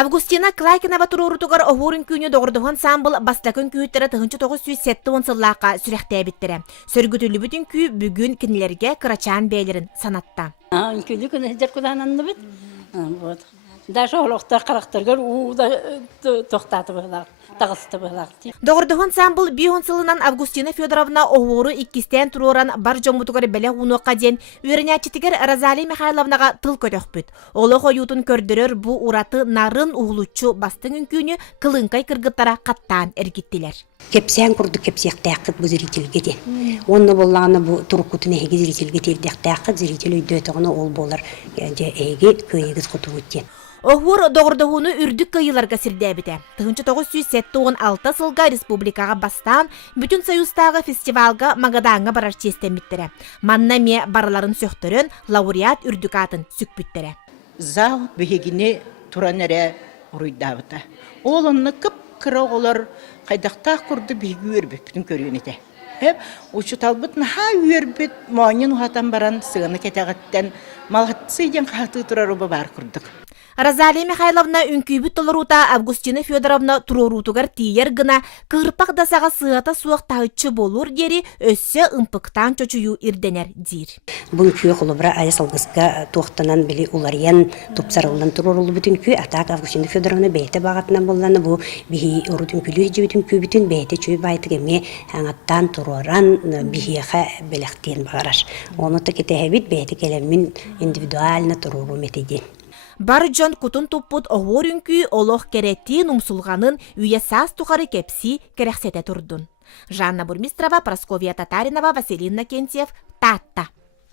Августина Клайкинова турурутугар оғурын күйіне доғырдығын самбыл бастакын күйіттері тұғынчы 907 сыллаққа сүрәқтәй біттірі. Сөргітілі бүтін күй бүгін кінлерге кырачан бәйлерін санатта. Күлі күні жер күдананды біт. Даже олықтар қарақтырғыр ууда тоқтаты бұғылар. Доғырдығын самбыл бейон сылынан Августина Федоровна оғуры иккістен тұроран бар жомутугар бәлі ұнуққа ден өрінячетігер Розалия Михайловнаға тыл көтөк бүт. Олы қойутын көрдірір бұ ураты нарын уғылучу бастың үнкүйіні кылынкай кыргыттара қаттан әргеттілер. Кепсен курдук кепсек тәққыт бұ зрительге де. Онны боллағаны бұ тұрыққытын әйге зрительге тердек тәққыт зритель өйдөтіғыны ол болар. Әйге көйегіз құты өттен. Оғур доғырдығыны үрдік кайыларға сірдәбіді. 1976 сылға республикаға бастан бүтін союзтағы фестивалға Магадаңға барар честеміттірі. Маннаме бараларын сөқтірін лауреат үрдік атын сүкпіттірі. Зал бігігіне тұран әрі ұруйдабыта. Ол онны кіп-кірі олар қайдақтақ құрды бігі өрбіп бүтін көрігінеті. Учу талбыт наха өрбіп мойнын ұғатан баран сығыны кетағаттан малғатсы еден қағаты тұрар оба бар құрдық. Розалия Михайловна үнкүйбіт толырута Августина Федоровна турорутугар тиер гына кырпақ дасаға сығата суық тағытчы болур дері өссі ұмпықтан чочую ирденер дир. Бұн күйе құлыбыра айыс алғысқа тоқтанан білі улариян топсарылдан турорулы бүтін күй атақ Августина Федоровна бәйті бағатынан болғаны бұ бихи ұрудын күлі жі бүтін күй бүтін бәйті чөй байтық еме аңаттан туроран бихиеға бәліқтен бағараш. Оны тәкеті әбіт бәйті келемін индивидуалны турору метеден. Бар жон кутун туппут оғур үнкі олох кереттин умсулғанын үйе сас тухары кепси керексете турдун. Жанна Бурмистрова, Прасковья Татаринова, Василина Кентьев, Татта.